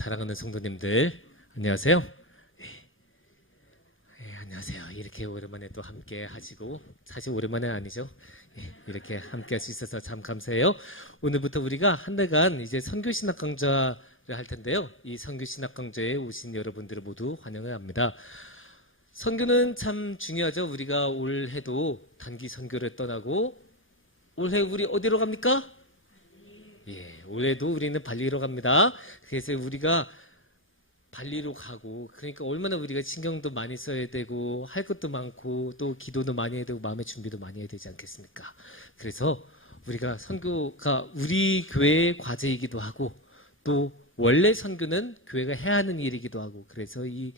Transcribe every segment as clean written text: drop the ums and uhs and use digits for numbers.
사랑하는 성도님들, 안녕하세요. 안녕하세요. 이렇게 오랜만에 또 함께 하시고, 사실 오랜만은 아니죠. 이렇게 함께 할 수 있어서 참 감사해요. 오늘부터 우리가 한 달간 이제 선교신학 강좌를 할 텐데요. 이 선교신학 강좌에 오신 여러분들을 모두 환영을 합니다. 선교는 참 중요하죠. 우리가 올해도 단기 선교를 떠나고, 올해 우리 어디로 갑니까? 올해도 우리는 발리로 갑니다. 그래서 우리가 발리로 가고, 그러니까 얼마나 우리가 신경도 많이 써야 되고 할 것도 많고 또 기도도 많이 해야 되고 마음의 준비도 많이 해야 되지 않겠습니까? 그래서 우리가 선교가 우리 교회의 과제이기도 하고, 또 원래 선교는 교회가 해야 하는 일이기도 하고, 그래서 이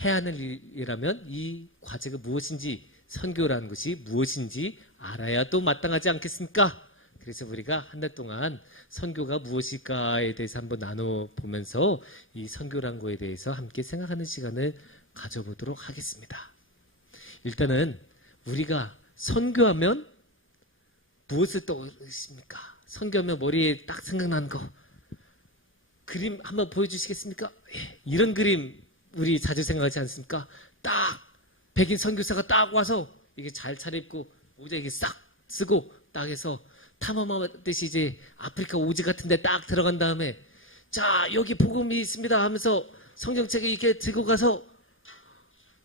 해야 하는 일이라면 이 과제가 무엇인지, 선교라는 것이 무엇인지 알아야 또 마땅하지 않겠습니까? 그래서 우리가 한 달 동안 선교가 무엇일까에 대해서 한번 나눠보면서 이 선교란 거에 대해서 함께 생각하는 시간을 가져보도록 하겠습니다. 일단은 우리가 선교하면 무엇을 떠오르십니까? 선교하면 머리에 딱 생각나는 거, 그림 한번 보여주시겠습니까? 이런 그림 우리 자주 생각하지 않습니까? 딱 백인 선교사가 딱 와서 이게 잘 차려입고 모자 이게 싹 쓰고 딱 해서 탐험하듯이 이제 아프리카 오지 같은 데 딱 들어간 다음에, 자, 여기 복음이 있습니다 하면서 성경책에 이렇게 들고 가서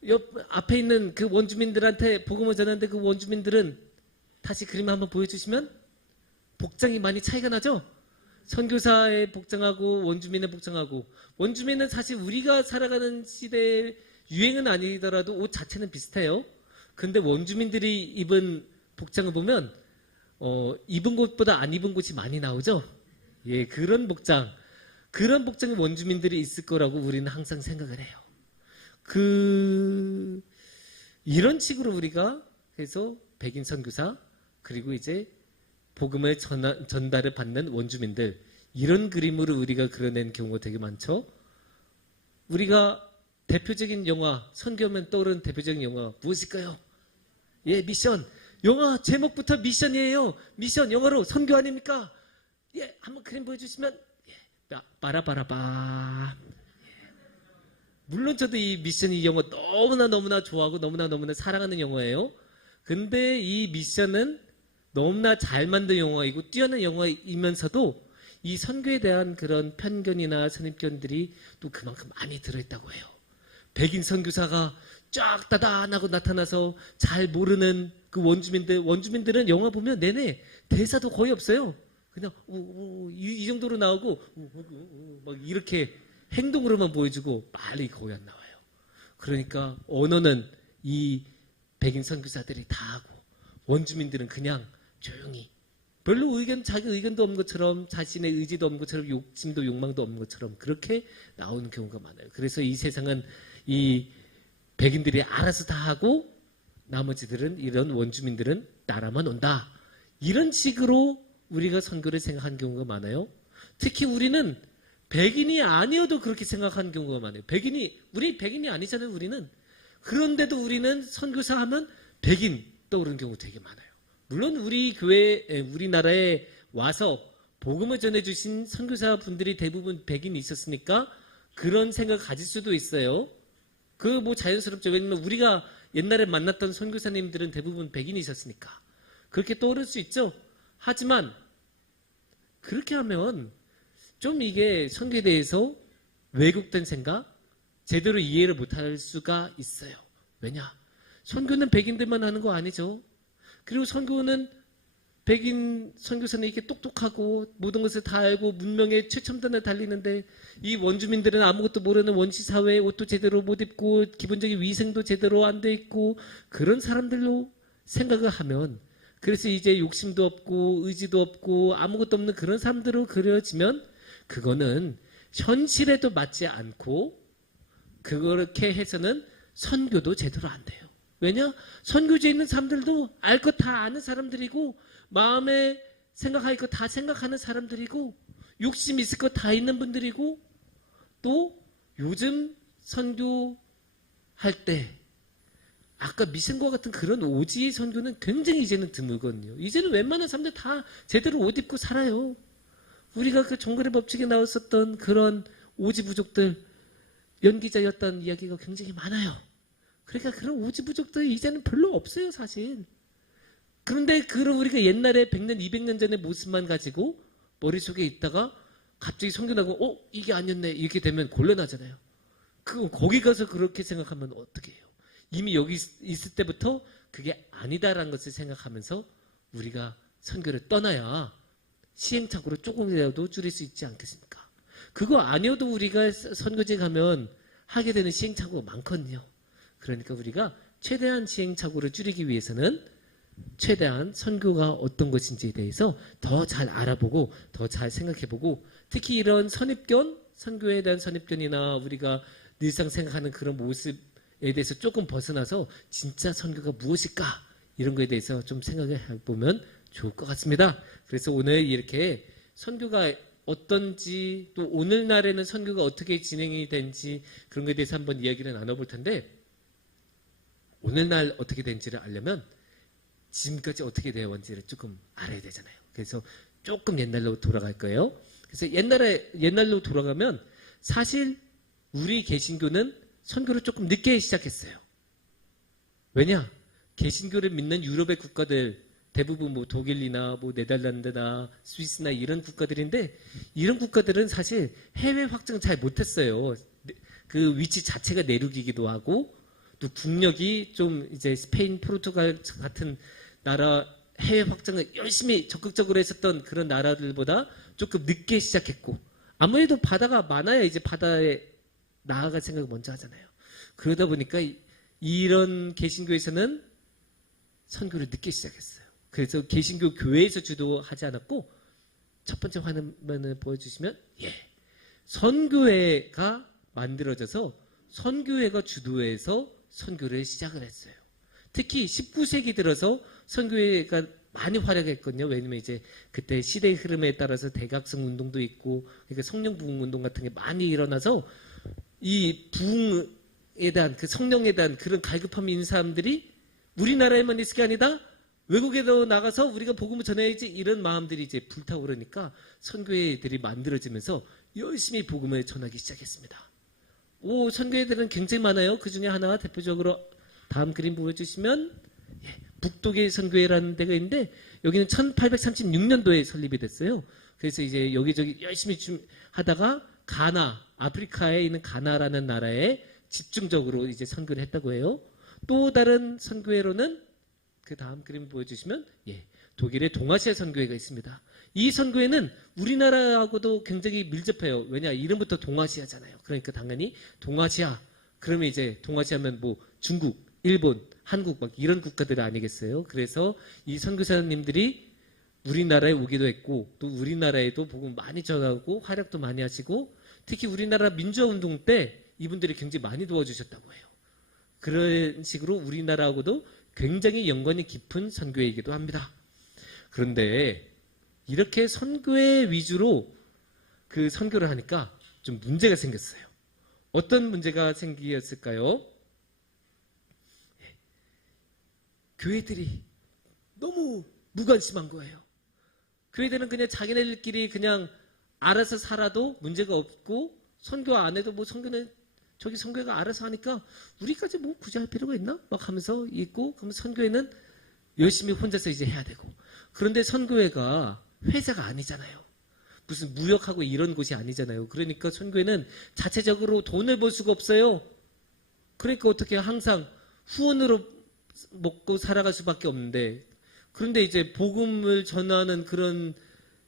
옆 앞에 있는 그 원주민들한테 복음을 전하는데, 그 원주민들은 다시 그림 한번 보여주시면 복장이 많이 차이가 나죠? 선교사의 복장하고 원주민의 복장하고, 원주민은 사실 우리가 살아가는 시대의 유행은 아니더라도 옷 자체는 비슷해요. 근데 원주민들이 입은 복장을 보면 입은 곳보다 안 입은 곳이 많이 나오죠? 그런 복장이 원주민들이 있을 거라고 우리는 항상 생각을 해요. 이런 식으로 우리가 해서 백인 선교사, 그리고 이제 복음을 전달을 받는 원주민들, 이런 그림으로 우리가 그려낸 경우가 되게 많죠? 우리가 대표적인 영화, 선교하면 떠오르는 대표적인 영화 무엇일까요? 미션. 영화 제목부터 미션이에요. 미션, 영어로 선교 아닙니까? 한번 그림 보여주시면, 빠라바라바. 물론 저도 이 미션, 이 영화 너무나 좋아하고 너무나 사랑하는 영화예요. 근데 이 미션은 너무나 잘 만든 영화이고 뛰어난 영화이면서도 이 선교에 대한 그런 편견이나 선입견들이 또 그만큼 많이 들어있다고 해요. 백인 선교사가 쫙 따단하고 나타나서 잘 모르는 그 원주민들은 영화 보면 내내 대사도 거의 없어요. 그냥 이 정도로 나오고 막 이렇게 행동으로만 보여주고 말이 거의 안 나와요. 그러니까 언어는 이 백인 선교사들이 다 하고, 원주민들은 그냥 조용히 별로 자기 의견도 없는 것처럼, 자신의 의지도 없는 것처럼, 욕심도 욕망도 없는 것처럼 그렇게 나오는 경우가 많아요. 그래서 이 세상은 이 백인들이 알아서 다 하고 나머지들은, 이런 원주민들은 따라만 온다, 이런 식으로 우리가 선교를 생각한 경우가 많아요. 특히 우리는 백인이 아니어도 그렇게 생각하는 경우가 많아요. 우리 백인이 아니잖아요, 우리는. 그런데도 우리는 선교사 하면 백인 떠오르는 경우 되게 많아요. 물론 우리나라에 와서 복음을 전해주신 선교사 분들이 대부분 백인이 있었으니까 그런 생각을 가질 수도 있어요. 자연스럽죠. 왜냐면 우리가 옛날에 만났던 선교사님들은 대부분 백인이셨으니까 그렇게 떠오를 수 있죠. 하지만 그렇게 하면 좀 이게 선교에 대해서 왜곡된 생각, 제대로 이해를 못할 수가 있어요. 왜냐? 선교는 백인들만 하는 거 아니죠. 그리고 선교는 백인 선교사는 이렇게 똑똑하고 모든 것을 다 알고 문명의 최첨단을 달리는데, 이 원주민들은 아무것도 모르는 원시사회에 옷도 제대로 못 입고 기본적인 위생도 제대로 안 돼 있고 그런 사람들로 생각을 하면, 그래서 이제 욕심도 없고 의지도 없고 아무것도 없는 그런 사람들로 그려지면 그거는 현실에도 맞지 않고, 그렇게 해서는 선교도 제대로 안 돼요. 왜냐? 선교지에 있는 사람들도 알 것 다 아는 사람들이고, 마음에 생각할 것 다 생각하는 사람들이고, 욕심 있을 것 다 있는 분들이고, 또 요즘 선교할 때 아까 미션과 같은 그런 오지의 선교는 굉장히 이제는 드물거든요. 이제는 웬만한 사람들 다 제대로 옷 입고 살아요. 우리가 그 종교의 법칙에 나왔었던 그런 오지 부족들 연기자였던 이야기가 굉장히 많아요. 그러니까 그런 오지 부족들이 이제는 별로 없어요, 사실. 그런데 그런 우리가 옛날에 100년, 200년 전의 모습만 가지고 머릿속에 있다가 갑자기 성교나고 이게 아니었네 이렇게 되면 곤란하잖아요. 거기 가서 그렇게 생각하면 어떻게 해요? 이미 여기 있을 때부터 그게 아니다라는 것을 생각하면서 우리가 선교를 떠나야 시행착오를 조금이라도 줄일 수 있지 않겠습니까? 그거 아니어도 우리가 선교지 가면 하게 되는 시행착오가 많거든요. 그러니까 우리가 최대한 시행착오를 줄이기 위해서는 최대한 선교가 어떤 것인지에 대해서 더 잘 알아보고 더 잘 생각해보고 특히 이런 선입견, 선교에 대한 선입견이나 우리가 늘상 생각하는 그런 모습에 대해서 조금 벗어나서 진짜 선교가 무엇일까 이런 거에 대해서 좀 생각해 보면 좋을 것 같습니다. 그래서 오늘 이렇게 선교가 어떤지 또 오늘날에는 선교가 어떻게 진행이 되는지 그런 거에 대해서 한번 이야기를 나눠볼 텐데 오늘날 어떻게 된지를 알려면 지금까지 어떻게 되어 왔는지를 조금 알아야 되잖아요. 그래서 조금 옛날로 돌아갈 거예요. 그래서 옛날로 돌아가면 사실 우리 개신교는 선교를 조금 늦게 시작했어요. 왜냐? 개신교를 믿는 유럽의 국가들 대부분 뭐 독일이나 뭐 네덜란드나 스위스나 이런 국가들인데 이런 국가들은 사실 해외 확장 잘 못했어요. 그 위치 자체가 내륙이기도 하고 또 국력이 좀 이제 스페인, 포르투갈 같은 나라 해외 확장을 열심히 적극적으로 했었던 그런 나라들보다 조금 늦게 시작했고 아무래도 바다가 많아야 이제 바다에 나아갈 생각을 먼저 하잖아요. 그러다 보니까 이런 개신교에서는 선교를 늦게 시작했어요. 그래서 개신교 교회에서 주도하지 않았고 첫 번째 화면을 보여주시면 선교회가 만들어져서 선교회가 주도해서 선교를 시작을 했어요. 특히 19세기 들어서 선교회가 많이 활약했거든요. 왜냐면 이제 그때 시대의 흐름에 따라서 대각성 운동도 있고 그러니까 성령 부흥 운동 같은 게 많이 일어나서 이 부흥에 대한 그 성령에 대한 그런 갈급함이 있는 사람들이 우리나라에만 있을 게 아니다. 외국에도 나가서 우리가 복음을 전해야지 이런 마음들이 이제 불타오르니까 선교회들이 만들어지면서 열심히 복음을 전하기 시작했습니다. 선교회들은 굉장히 많아요. 그 중에 하나 대표적으로 다음 그림 보여주시면 북독의 선교회라는 데가 있는데 여기는 1836년도에 설립이 됐어요. 그래서 이제 여기저기 열심히 하다가 가나, 아프리카에 있는 가나라는 나라에 집중적으로 이제 선교를 했다고 해요. 또 다른 선교회로는 그 다음 그림 보여주시면 독일의 동아시아 선교회가 있습니다. 이 선교회는 우리나라하고도 굉장히 밀접해요. 왜냐 이름부터 동아시아잖아요. 그러니까 당연히 동아시아 그러면 이제 동아시아면 뭐 중국, 일본, 한국 막 이런 국가들 아니겠어요? 그래서 이 선교사님들이 우리나라에 오기도 했고 또 우리나라에도 복음 많이 전하고 활약도 많이 하시고 특히 우리나라 민주화운동 때 이분들이 굉장히 많이 도와주셨다고 해요. 그런 식으로 우리나라하고도 굉장히 연관이 깊은 선교회이기도 합니다. 그런데 이렇게 선교회 위주로 그 선교를 하니까 좀 문제가 생겼어요. 어떤 문제가 생겼을까요? 교회들이 너무 무관심한 거예요. 교회들은 그냥 자기네들끼리 그냥 알아서 살아도 문제가 없고 선교 안 해도 뭐 선교는 저기 선교회가 알아서 하니까 우리까지 뭐 굳이 할 필요가 있나? 막 하면서 있고 그러면 선교회는 열심히 혼자서 이제 해야 되고 그런데 선교회가 회사가 아니잖아요. 무슨 무역하고 이런 곳이 아니잖아요. 그러니까 선교회는 자체적으로 돈을 벌 수가 없어요. 그러니까 어떻게 항상 후원으로 먹고 살아갈 수밖에 없는데 그런데 이제 복음을 전하는 그런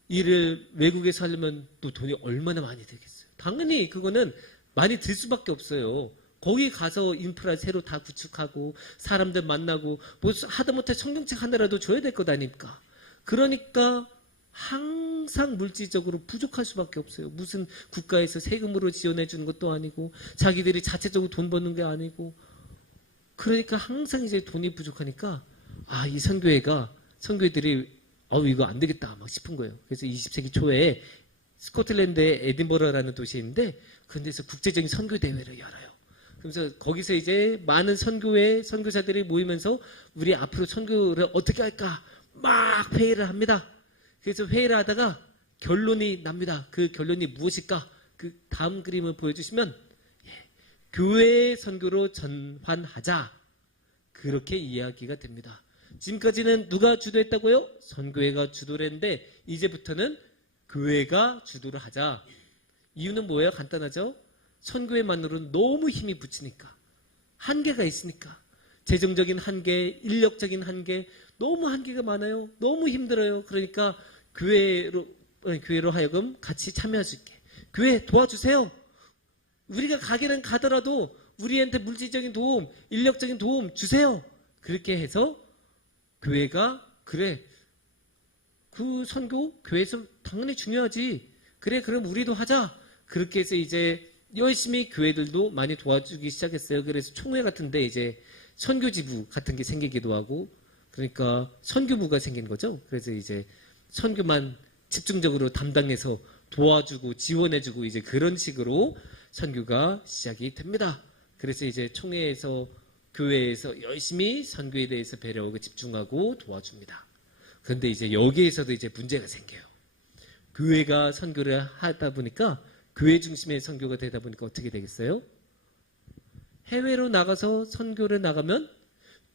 일을 외국에서 하려면 또 돈이 얼마나 많이 들겠어요. 당연히 그거는 많이 들 수밖에 없어요. 거기 가서 인프라 새로 다 구축하고 사람들 만나고 뭐 하다못해 성경책 하나라도 줘야 될 것 아닙니까? 그러니까 항상 물질적으로 부족할 수밖에 없어요. 무슨 국가에서 세금으로 지원해 주는 것도 아니고 자기들이 자체적으로 돈 버는 게 아니고 그러니까 항상 이제 돈이 부족하니까 이 선교회들이 이거 안 되겠다 막 싶은 거예요. 그래서 20세기 초에 스코틀랜드의 에딘버러라는 도시에 있는데 그런 데서 국제적인 선교 대회를 열어요. 그래서 거기서 이제 많은 선교사들이 모이면서 우리 앞으로 선교를 어떻게 할까 막 회의를 합니다. 그래서 회의를 하다가 결론이 납니다. 그 결론이 무엇일까? 그 다음 그림을 보여주시면 교회의 선교로 전환하자 그렇게 이야기가 됩니다. 지금까지는 누가 주도했다고요? 선교회가 주도를 했는데 이제부터는 교회가 주도를 하자. 이유는 뭐예요? 간단하죠? 선교회만으로는 너무 힘이 붙이니까 한계가 있으니까 재정적인 한계, 인력적인 한계, 너무 한계가 많아요. 너무 힘들어요. 그러니까 교회로 하여금 같이 참여할 수 있게 교회 도와주세요. 우리가 가기는 가더라도 우리한테 물질적인 도움, 인력적인 도움 주세요. 그렇게 해서 교회가 그래 그 선교 교회에서 당연히 중요하지. 그래 그럼 우리도 하자. 그렇게 해서 이제 열심히 교회들도 많이 도와주기 시작했어요. 그래서 총회 같은데 이제 선교지부 같은 게 생기기도 하고 그러니까 선교부가 생긴 거죠. 그래서 이제 선교만 집중적으로 담당해서 도와주고 지원해주고 이제 그런 식으로 선교가 시작이 됩니다. 그래서 이제 총회에서 교회에서 열심히 선교에 대해서 배려하고 집중하고 도와줍니다. 그런데 이제 여기에서도 이제 문제가 생겨요. 교회가 선교를 하다 보니까 교회 중심의 선교가 되다 보니까 어떻게 되겠어요? 해외로 나가서 선교를 나가면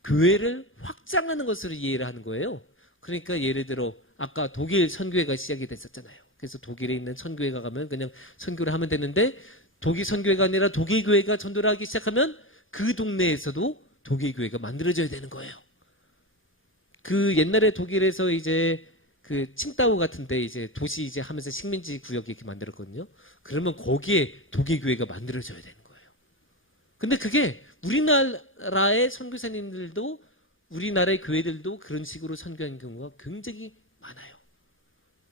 교회를 확장하는 것으로 이해를 하는 거예요. 그러니까 예를 들어 아까 독일 선교회가 시작이 됐었잖아요. 그래서 독일에 있는 선교회가 가면 그냥 선교를 하면 되는데 독일 선교회가 아니라 독일 교회가 전도를 하기 시작하면 그 동네에서도 독일 교회가 만들어져야 되는 거예요. 그 옛날에 독일에서 이제 그 칭다오 같은데 이제 도시 이제 하면서 식민지 구역 이렇게 만들었거든요. 그러면 거기에 독일 교회가 만들어져야 되는 거예요. 근데 그게 우리나라의 선교사님들도 우리나라의 교회들도 그런 식으로 선교하는 경우가 굉장히 많아요.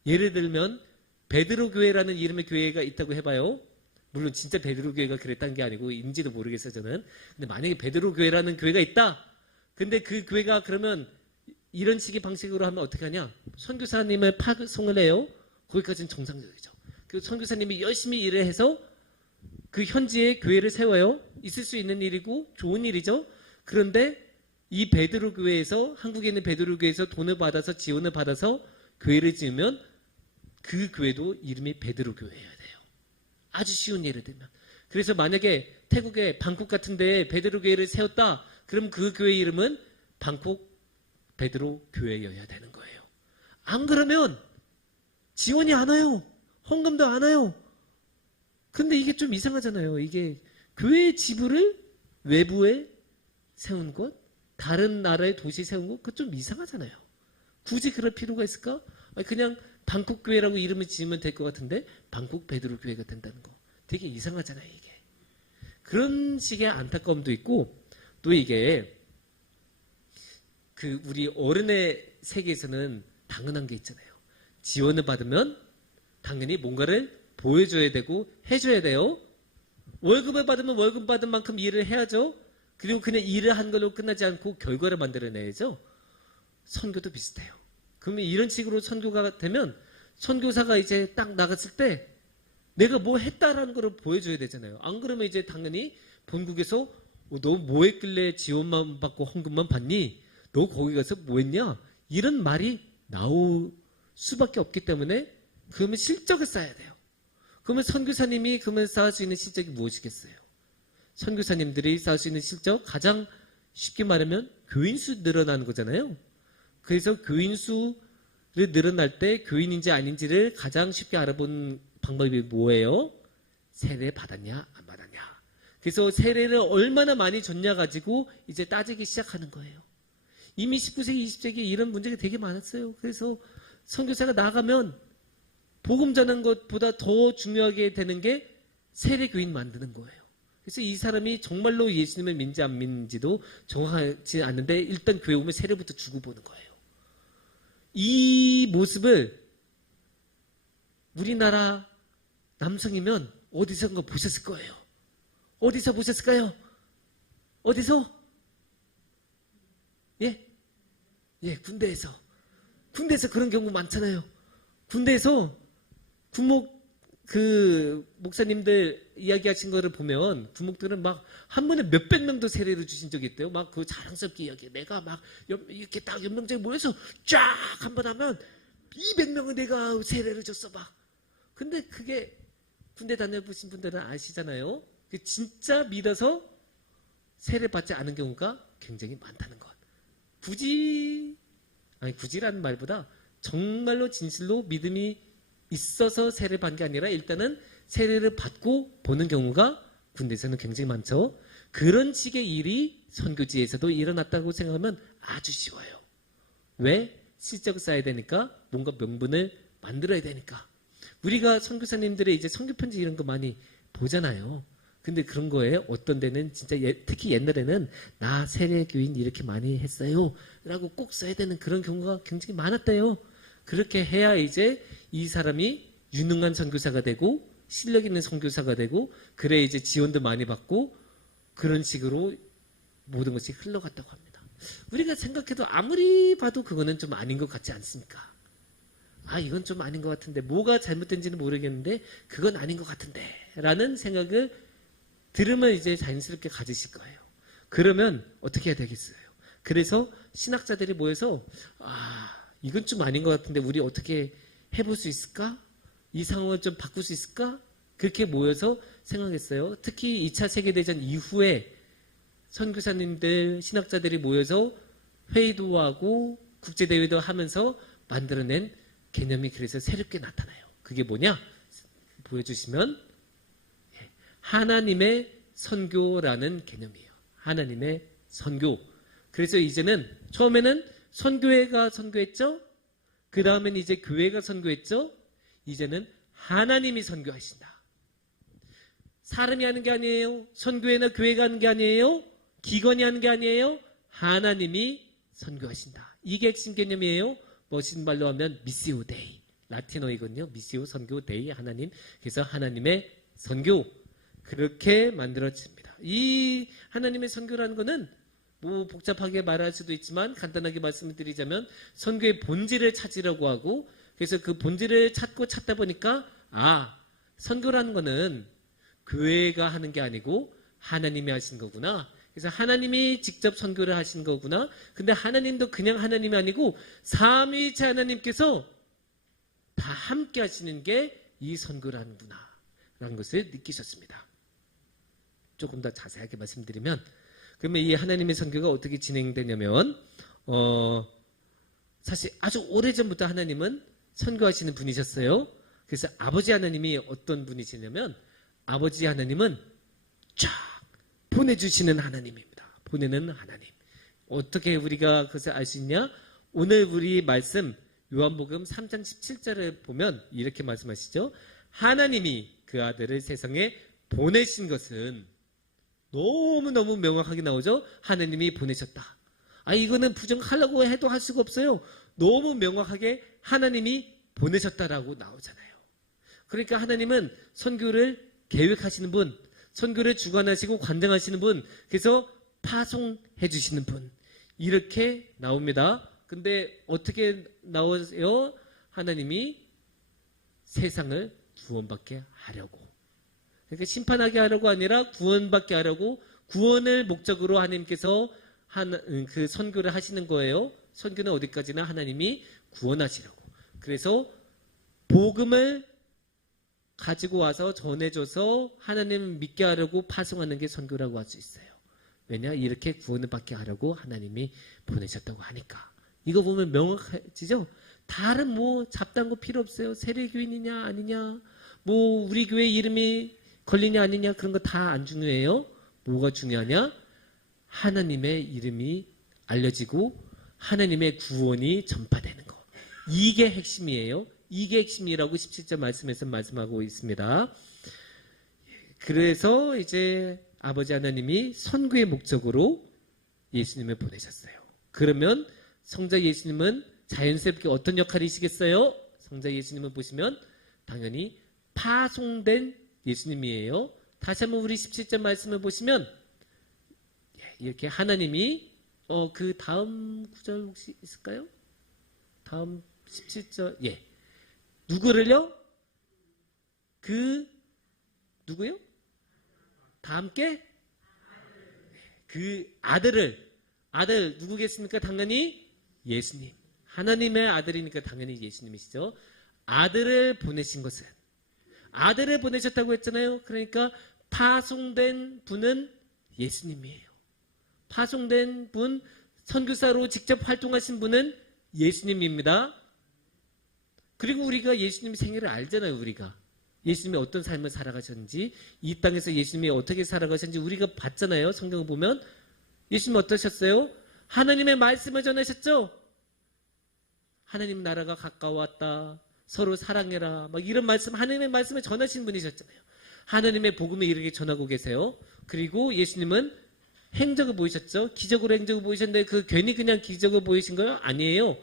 예를 들면 베드로 교회라는 이름의 교회가 있다고 해봐요. 물론 진짜 베드로 교회가 그랬다는 게 아니고 인지도 모르겠어요 저는. 근데 만약에 베드로 교회라는 교회가 있다. 근데 그 교회가 그러면 이런 식의 방식으로 하면 어떻게 하냐? 선교사님을 파송을 해요. 거기까지는 정상적이죠. 그 선교사님이 열심히 일을 해서 그 현지에 교회를 세워요. 있을 수 있는 일이고 좋은 일이죠. 그런데 이 베드로 교회에서 한국에 있는 베드로 교회에서 돈을 받아서 지원을 받아서 교회를 지으면 그 교회도 이름이 베드로 교회여야 돼요. 아주 쉬운 예를 들면. 그래서 만약에 태국의 방콕 같은 데에 베드로 교회를 세웠다. 그럼 그 교회 이름은 방콕 베드로 교회여야 되는 거예요. 안 그러면 지원이 안 와요. 헌금도 안 와요. 근데 이게 좀 이상하잖아요. 이게 교회 지부를 외부에 세운 것, 다른 나라의 도시에 세운 것, 그거 좀 이상하잖아요. 굳이 그럴 필요가 있을까? 그냥 방콕 교회라고 이름을 지으면 될 것 같은데 방콕 베드로 교회가 된다는 거. 되게 이상하잖아요, 이게. 그런 식의 안타까움도 있고 또 이게 그 우리 어른의 세계에서는 당연한 게 있잖아요. 지원을 받으면 당연히 뭔가를 보여줘야 되고 해줘야 돼요. 월급을 받으면 월급 받은 만큼 일을 해야죠. 그리고 그냥 일을 한 걸로 끝나지 않고 결과를 만들어내야죠. 선교도 비슷해요. 그러면 이런 식으로 선교가 되면 선교사가 이제 딱 나갔을 때 내가 뭐 했다라는 걸 보여줘야 되잖아요. 안 그러면 이제 당연히 본국에서 너 뭐 했길래 지원만 받고 헌금만 받니? 너 거기 가서 뭐 했냐? 이런 말이 나올 수밖에 없기 때문에 그러면 실적을 쌓아야 돼요. 그러면 선교사님이 그러면 쌓을 수 있는 실적이 무엇이겠어요? 선교사님들이 쌓을 수 있는 실적 가장 쉽게 말하면 교인 수 늘어나는 거잖아요. 그래서 교인 수를 늘어날 때 교인인지 아닌지를 가장 쉽게 알아보는 방법이 뭐예요? 세례 받았냐 안 받았냐. 그래서 세례를 얼마나 많이 줬냐 가지고 이제 따지기 시작하는 거예요. 이미 19세기 20세기에 이런 문제가 되게 많았어요. 그래서 선교사가 나가면 복음 전하는 것보다 더 중요하게 되는 게 세례 교인 만드는 거예요. 그래서 이 사람이 정말로 예수님을 믿는지 안 믿는지도 정확하지 않는데 일단 교회 오면 세례부터 주고 보는 거예요. 이 모습을 우리나라 남성이면 어디선가 보셨을 거예요. 어디서 보셨을까요? 어디서? 예? 예, 군대에서. 군대에서 그런 경우 많잖아요. 군대에서 목사님들 이야기하신 거를 보면 군목들은 막 한 번에 몇백 명도 세례를 주신 적이 있대요. 막 그 자랑스럽게 이야기해. 내가 막 이렇게 딱 연명장에 모여서 쫙 한 번 하면 200명은 내가 세례를 줬어 막. 근데 그게 군대 다녀보신 분들은 아시잖아요. 진짜 믿어서 세례 받지 않은 경우가 굉장히 많다는 것. 굳이라는 말보다 정말로 진실로 믿음이 있어서 세례 받은 게 아니라 일단은 세례를 받고 보는 경우가 군대에서는 굉장히 많죠. 그런 식의 일이 선교지에서도 일어났다고 생각하면 아주 쉬워요. 왜? 실적을 쌓아야 되니까, 뭔가 명분을 만들어야 되니까. 우리가 선교사님들의 이제 선교편지 이런 거 많이 보잖아요. 근데 그런 거에 어떤 데는 진짜 특히 옛날에는 나 세례교인 이렇게 많이 했어요 라고 꼭 써야 되는 그런 경우가 굉장히 많았대요. 그렇게 해야 이제 이 사람이 유능한 선교사가 되고 실력 있는 선교사가 되고, 그래 이제 지원도 많이 받고, 그런 식으로 모든 것이 흘러갔다고 합니다. 우리가 생각해도 아무리 봐도 그거는 좀 아닌 것 같지 않습니까? 이건 좀 아닌 것 같은데, 뭐가 잘못된지는 모르겠는데 그건 아닌 것 같은데 라는 생각을 들으면 이제 자연스럽게 가지실 거예요. 그러면 어떻게 해야 되겠어요? 그래서 신학자들이 모여서 이건 좀 아닌 것 같은데 우리 어떻게 해볼 수 있을까? 이 상황을 좀 바꿀 수 있을까? 그렇게 모여서 생각했어요. 특히 2차 세계대전 이후에 선교사님들, 신학자들이 모여서 회의도 하고 국제대회도 하면서 만들어낸 개념이 그래서 새롭게 나타나요. 그게 뭐냐? 보여주시면 하나님의 선교라는 개념이에요. 하나님의 선교. 그래서 이제는 처음에는 선교회가 선교했죠? 그 다음에는 이제 교회가 선교했죠? 이제는 하나님이 선교하신다. 사람이 하는 게 아니에요. 선교회나 교회가 하는 게 아니에요. 기관이 하는 게 아니에요. 하나님이 선교하신다. 이게 핵심 개념이에요. 멋진 말로 하면 미시오 데이. 라틴어이거든요. 미시오 선교 데이 하나님. 그래서 하나님의 선교. 그렇게 만들어집니다. 이 하나님의 선교라는 거는 뭐 복잡하게 말할 수도 있지만 간단하게 말씀을 드리자면 선교의 본질을 찾으려고 하고, 그래서 그 본질을 찾다 보니까 선교라는 거는 교회가 하는 게 아니고 하나님이 하신 거구나. 그래서 하나님이 직접 선교를 하신 거구나. 근데 하나님도 그냥 하나님이 아니고 삼위일체 하나님께서 다 함께 하시는 게 이 선교라는구나 라는 것을 느끼셨습니다. 조금 더 자세하게 말씀드리면, 그러면 이 하나님의 선교가 어떻게 진행되냐면 사실 아주 오래전부터 하나님은 선교하시는 분이셨어요. 그래서 아버지 하나님이 어떤 분이시냐면, 아버지 하나님은 쫙 보내주시는 하나님입니다. 보내는 하나님. 어떻게 우리가 그것을 알 수 있냐? 오늘 우리 말씀 요한복음 3장 17절을 보면 이렇게 말씀하시죠. 하나님이 그 아들을 세상에 보내신 것은, 너무너무 명확하게 나오죠. 하나님이 보내셨다. 이거는 부정하려고 해도 할 수가 없어요. 너무 명확하게 하나님이 보내셨다라고 나오잖아요. 그러니까 하나님은 선교를 계획하시는 분, 선교를 주관하시고 관장하시는 분, 그래서 파송해 주시는 분, 이렇게 나옵니다. 근데 어떻게 나오세요? 하나님이 세상을 구원받게 하려고. 그러니까 심판하게 하려고 아니라 구원받게 하려고, 구원을 목적으로 하나님께서 그 선교를 하시는 거예요. 선교는 어디까지나 하나님이 구원하시려고. 그래서 복음을 가지고 와서 전해줘서 하나님을 믿게 하려고 파송하는 게 선교라고 할 수 있어요. 왜냐? 이렇게 구원을 받게 하려고 하나님이 보내셨다고 하니까. 이거 보면 명확해지죠? 다른 뭐 잡다한 거 필요 없어요. 세례교인이냐 아니냐, 뭐 우리 교회 이름이 걸리냐 아니냐, 그런 거 다 안 중요해요. 뭐가 중요하냐? 하나님의 이름이 알려지고 하나님의 구원이 전파되는 거. 이게 핵심이에요. 이게 핵심이라고 17절 말씀에서 말씀하고 있습니다. 그래서 이제 아버지 하나님이 선교의 목적으로 예수님을 보내셨어요. 그러면 성자 예수님은 자연스럽게 어떤 역할이시겠어요? 성자 예수님을 보시면 당연히 파송된 예수님이에요. 다시 한번 우리 17절 말씀을 보시면 이렇게 하나님이 그 다음 구절 혹시 있을까요? 다음 17절 누구를요? 누구요? 다 함께? 그 아들 누구겠습니까? 당연히 예수님. 하나님의 아들이니까 당연히 예수님이시죠. 아들을 보내신 것은, 아들을 보내셨다고 했잖아요. 그러니까 파송된 분은 예수님이에요. 파송된 분, 선교사로 직접 활동하신 분은 예수님입니다. 그리고 우리가 예수님 생애를 알잖아요. 우리가 예수님이 어떤 삶을 살아가셨는지, 이 땅에서 예수님이 어떻게 살아가셨는지 우리가 봤잖아요. 성경을 보면 예수님 어떠셨어요? 하나님의 말씀을 전하셨죠. 하나님 나라가 가까웠다, 서로 사랑해라, 막 이런 말씀, 하나님의 말씀을 전하신 분이셨잖아요. 하나님의 복음을 이렇게 전하고 계세요. 그리고 예수님은 행적을 보이셨죠. 기적으로 행적을 보이셨는데 그 괜히 그냥 기적을 보이신 거요? 아니에요.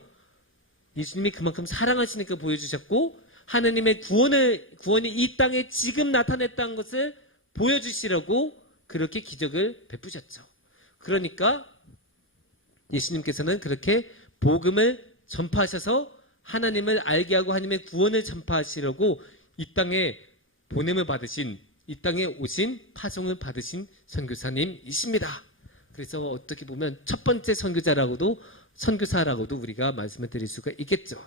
예수님이 그만큼 사랑하시니까 보여주셨고, 하나님의 구원이 이 땅에 지금 나타냈다는 것을 보여주시려고 그렇게 기적을 베푸셨죠. 그러니까 예수님께서는 그렇게 복음을 전파하셔서 하나님을 알게 하고 하나님의 구원을 전파하시려고 이 땅에 보냄을 받으신, 이 땅에 오신, 파송을 받으신 선교사님이십니다. 그래서 어떻게 보면 첫 번째 선교사라고도 우리가 말씀을 드릴 수가 있겠죠.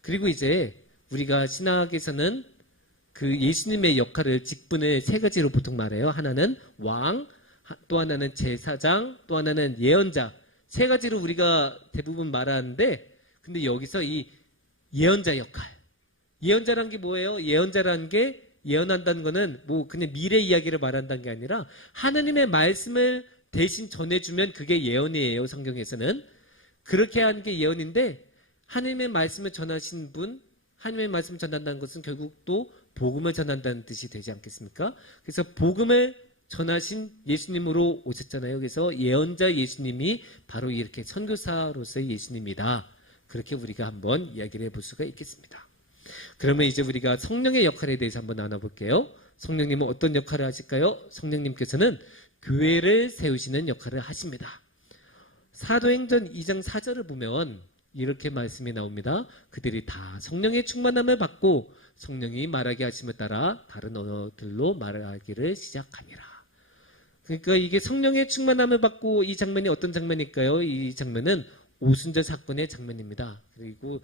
그리고 이제 우리가 신학에서는 그 예수님의 역할을, 직분을 세 가지로 보통 말해요. 하나는 왕, 또 하나는 제사장, 또 하나는 예언자. 세 가지로 우리가 대부분 말하는데, 근데 여기서 이 예언자 역할, 예언자라는 게 뭐예요? 예언자라는 게, 예언한다는 거는 뭐 그냥 미래 이야기를 말한다는 게 아니라 하나님의 말씀을 대신 전해주면 그게 예언이에요. 성경에서는 그렇게 하는 게 예언인데, 하나님의 말씀을 전하신 분, 하나님의 말씀을 전한다는 것은 결국 또 복음을 전한다는 뜻이 되지 않겠습니까? 그래서 복음을 전하신 예수님으로 오셨잖아요. 그래서 예언자 예수님이 바로 이렇게 선교사로서의 예수님이다. 그렇게 우리가 한번 이야기를 해볼 수가 있겠습니다. 그러면 이제 우리가 성령의 역할에 대해서 한번 나눠볼게요. 성령님은 어떤 역할을 하실까요? 성령님께서는 교회를 세우시는 역할을 하십니다. 사도행전 2장 4절을 보면 이렇게 말씀이 나옵니다. 그들이 다 성령의 충만함을 받고 성령이 말하게 하심에 따라 다른 언어들로 말하기를 시작하니라. 그러니까 이게 성령의 충만함을 받고, 이 장면이 어떤 장면일까요? 이 장면은 오순절 사건의 장면입니다. 그리고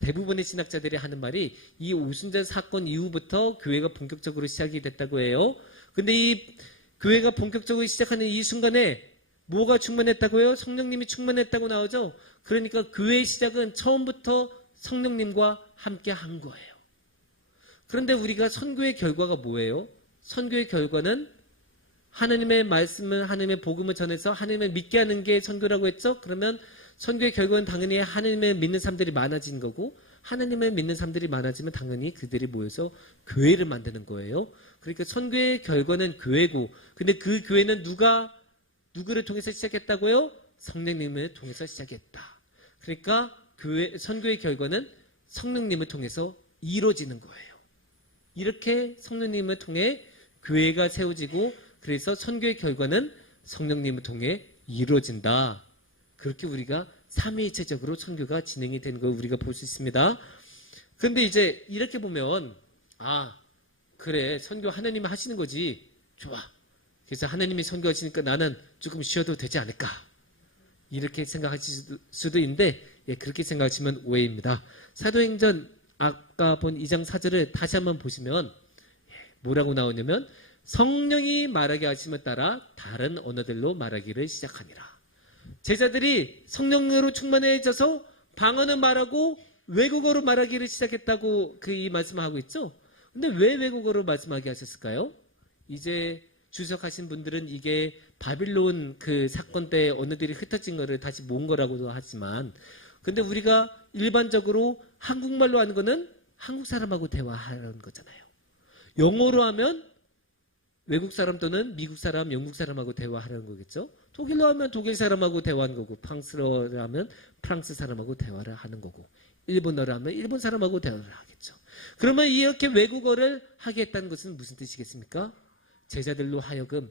대부분의 신학자들이 하는 말이 이 오순절 사건 이후부터 교회가 본격적으로 시작이 됐다고 해요. 근데 이 교회가 본격적으로 시작하는 이 순간에 뭐가 충만했다고요? 성령님이 충만했다고 나오죠. 그러니까 교회의 시작은 처음부터 성령님과 함께 한 거예요. 그런데 우리가 선교의 결과가 뭐예요? 선교의 결과는 하나님의 말씀을, 하나님의 복음을 전해서 하나님을 믿게 하는 게 선교라고 했죠? 그러면 선교의 결과는 당연히 하나님을 믿는 사람들이 많아진 거고, 하나님을 믿는 사람들이 많아지면 당연히 그들이 모여서 교회를 만드는 거예요. 그러니까 선교의 결과는 교회고, 근데 그 교회는 누구를 통해서 시작했다고요? 성령님을 통해서 시작했다. 그러니까 선교의 결과는 성령님을 통해서 이루어지는 거예요. 이렇게 성령님을 통해 교회가 세워지고, 그래서 선교의 결과는 성령님을 통해 이루어진다. 그렇게 우리가 삼위일체적으로 선교가 진행이 되는 걸 우리가 볼 수 있습니다. 그런데 이제 이렇게 보면, 그래, 선교 하나님이 하시는 거지. 좋아. 그래서 하나님이 선교하시니까 나는 조금 쉬어도 되지 않을까, 이렇게 생각하실 수도 있는데, 그렇게 생각하시면 오해입니다. 사도행전 아까 본 2장 4절을 다시 한번 보시면 뭐라고 나오냐면, 성령이 말하게 하심에 따라 다른 언어들로 말하기를 시작하니라. 제자들이 성령으로 충만해져서 방언을 말하고 외국어로 말하기를 시작했다고 이 말씀을 하고 있죠. 근데 왜 외국어로 말씀하게 하셨을까요? 이제 주석하신 분들은 이게 바빌론 그 사건 때 언어들이 흩어진 거를 다시 모은 거라고도 하지만, 근데 우리가 일반적으로 한국말로 하는 거는 한국 사람하고 대화하는 거잖아요. 영어로 하면 외국 사람 또는 미국 사람, 영국 사람하고 대화하는 거겠죠. 독일로 하면 독일 사람하고 대화하는 거고, 프랑스어로 하면 프랑스 사람하고 대화를 하는 거고, 일본어로 하면 일본 사람하고 대화를 하겠죠. 그러면 이렇게 외국어를 하게 했다는 것은 무슨 뜻이겠습니까? 제자들로 하여금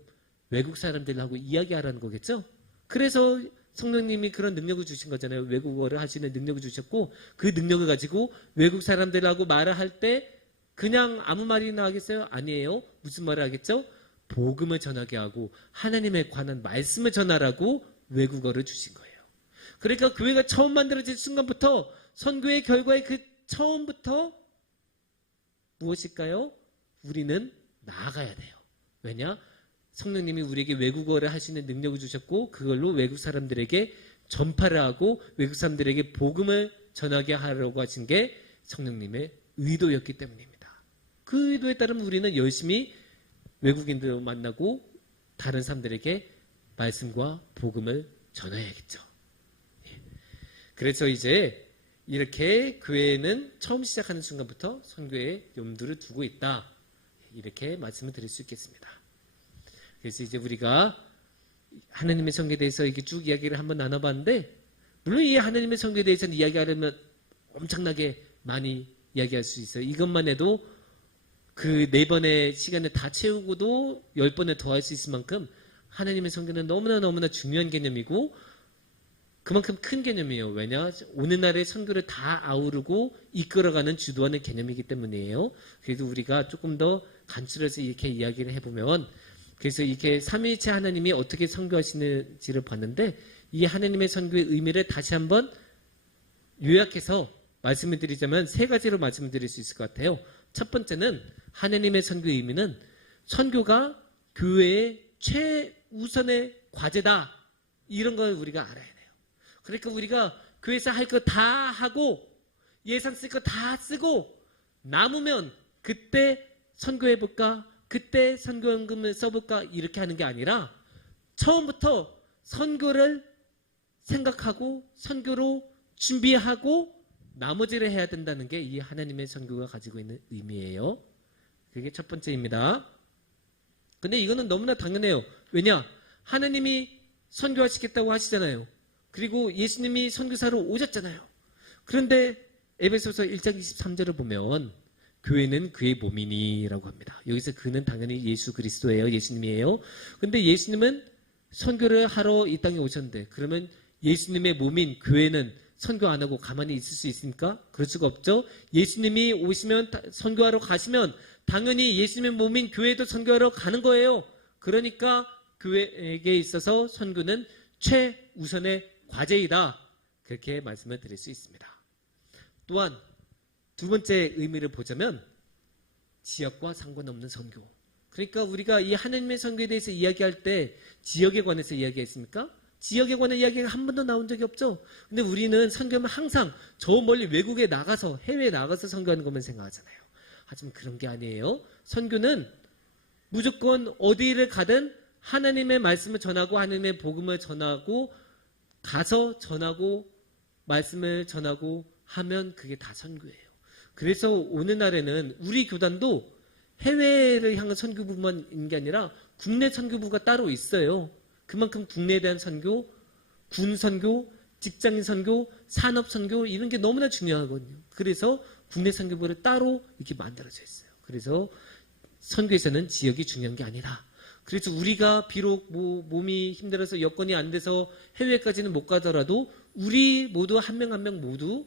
외국 사람들하고 이야기하라는 거겠죠. 그래서 성령님이 그런 능력을 주신 거잖아요. 외국어를 하시는 능력을 주셨고, 그 능력을 가지고 외국 사람들하고 말을 할 때 그냥 아무 말이나 하겠어요? 아니에요. 무슨 말을 하겠죠? 복음을 전하게 하고 하나님에 관한 말씀을 전하라고 외국어를 주신 거예요. 그러니까 교회가 처음 만들어진 순간부터 선교의 결과의 그 처음부터 무엇일까요? 우리는 나아가야 돼요. 왜냐? 성령님이 우리에게 외국어를 할 수 있는 능력을 주셨고 그걸로 외국 사람들에게 전파를 하고 외국 사람들에게 복음을 전하게 하려고 하신 게 성령님의 의도였기 때문입니다. 그 의도에 따르면 우리는 열심히 외국인들을 만나고 다른 사람들에게 말씀과 복음을 전해야겠죠. 그래서 이제 이렇게 교회는 처음 시작하는 순간부터 선교에 염두를 두고 있다. 이렇게 말씀을 드릴 수 있겠습니다. 그래서 이제 우리가 하나님의 선교에 대해서 이렇게 쭉 이야기를 한번 나눠봤는데, 물론 이 하나님의 선교에 대해서는 이야기하려면 엄청나게 많이 이야기할 수 있어요. 이것만 해도 그 4번의 시간을 다 채우고도 10번을 더 할 수 있을 만큼 하나님의 선교는 너무나 중요한 개념이고 그만큼 큰 개념이에요. 왜냐? 오늘날의 선교를 다 아우르고 이끌어가는 주도하는 개념이기 때문이에요. 그래도 우리가 조금 더 간추려서 이렇게 이야기를 해보면, 그래서 이렇게 삼위일체 하나님이 어떻게 선교하시는지를 봤는데, 이 하나님의 선교의 의미를 다시 한번 요약해서 말씀을 드리자면 3가지로 말씀을 드릴 수 있을 것 같아요. 첫 번째는 하나님의 선교의 의미는 선교가 교회의 최우선의 과제다. 이런 걸 우리가 알아야 돼요. 그러니까 우리가 교회에서 할 거 다 하고 예산 쓸 거 다 쓰고 남으면 그때 선교해볼까? 그때 선교연금을 써볼까? 이렇게 하는 게 아니라 처음부터 선교를 생각하고 선교로 준비하고 나머지를 해야 된다는 게 이 하나님의 선교가 가지고 있는 의미예요. 그게 첫 번째입니다. 근데 이거는 너무나 당연해요. 왜냐? 하나님이 선교하시겠다고 하시잖아요. 그리고 예수님이 선교사로 오셨잖아요. 그런데 에베소서 1장 23절을 보면 교회는 그의 몸이니라고 합니다. 여기서 그는 당연히 예수 그리스도예요. 예수님이에요. 근데 예수님은 선교를 하러 이 땅에 오셨는데 그러면 예수님의 몸인 교회는 선교 안 하고 가만히 있을 수 있습니까? 그럴 수가 없죠. 예수님이 오시면 선교하러 가시면 당연히 예수님의 몸인 교회도 선교하러 가는 거예요. 그러니까 교회에게 있어서 선교는 최우선의 과제이다. 그렇게 말씀을 드릴 수 있습니다. 또한 두 번째 의미를 보자면 지역과 상관없는 선교. 그러니까 우리가 이 하나님의 선교에 대해서 이야기할 때 지역에 관해서 이야기했습니까? 지역에 관한 이야기가 한 번도 나온 적이 없죠. 근데 우리는 선교하면 항상 저 멀리 외국에 나가서 해외에 나가서 선교하는 것만 생각하잖아요. 하지만 그런 게 아니에요. 선교는 무조건 어디를 가든 하나님의 말씀을 전하고 하나님의 복음을 전하고 가서 전하고 말씀을 전하고 하면 그게 다 선교예요. 그래서 오늘날에는 우리 교단도 해외를 향한 선교부만인 게 아니라 국내 선교부가 따로 있어요. 그만큼 국내에 대한 선교, 군 선교, 직장인 선교, 산업 선교 이런 게 너무나 중요하거든요. 그래서 국내 선교부를 따로 이렇게 만들어져 있어요. 그래서 선교에서는 지역이 중요한 게 아니라 그래서 우리가 비록 몸이 힘들어서 여건이 안 돼서 해외까지는 못 가더라도 우리 모두 한 명 한 명 모두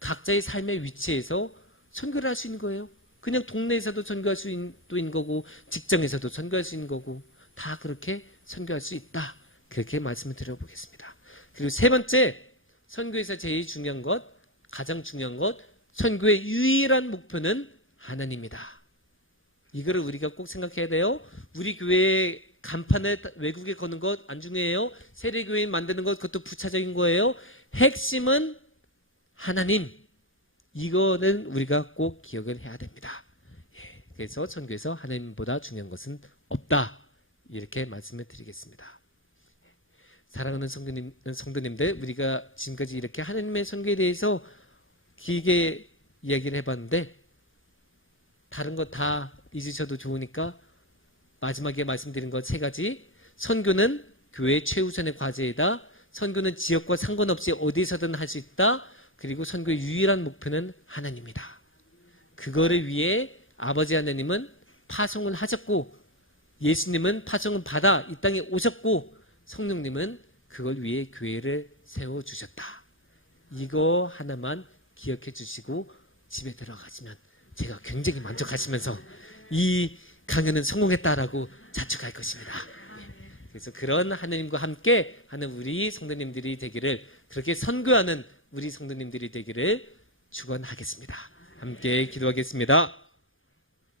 각자의 삶의 위치에서 선교를 할 수 있는 거예요. 그냥 동네에서도 선교할 수 있는 거고 직장에서도 선교할 수 있는 거고 다 그렇게 선교할 수 있다. 그렇게 말씀을 드려보겠습니다. 그리고 세 번째, 선교에서 제일 중요한 것, 가장 중요한 것, 선교의 유일한 목표는 하나님이다. 이거를 우리가 꼭 생각해야 돼요. 우리 교회의 간판을 외국에 거는 것 안 중요해요. 세례교인 만드는 것 그것도 부차적인 거예요. 핵심은 하나님. 이거는 우리가 꼭 기억을 해야 됩니다. 그래서 선교에서 하나님보다 중요한 것은 없다. 이렇게 말씀을 드리겠습니다. 사랑하는 성도님들, 우리가 지금까지 이렇게 하나님의 선교에 대해서 길게 이야기를 해봤는데 다른 거 다 잊으셔도 좋으니까 마지막에 말씀드린 것 3가지. 선교는 교회의 최우선의 과제이다. 선교는 지역과 상관없이 어디서든 할 수 있다. 그리고 선교의 유일한 목표는 하나님이다. 그거를 위해 아버지 하나님은 파송을 하셨고 예수님은 파송을 받아 이 땅에 오셨고 성령님은 그걸 위해 교회를 세워주셨다. 이거 하나만 기억해 주시고 집에 들어가시면 제가 굉장히 만족하시면서 이 강연은 성공했다라고 자축할 것입니다. 그래서 그런 하나님과 함께 하는 우리 성도님들이 되기를, 그렇게 선교하는 우리 성도님들이 되기를 축원하겠습니다. 함께 기도하겠습니다.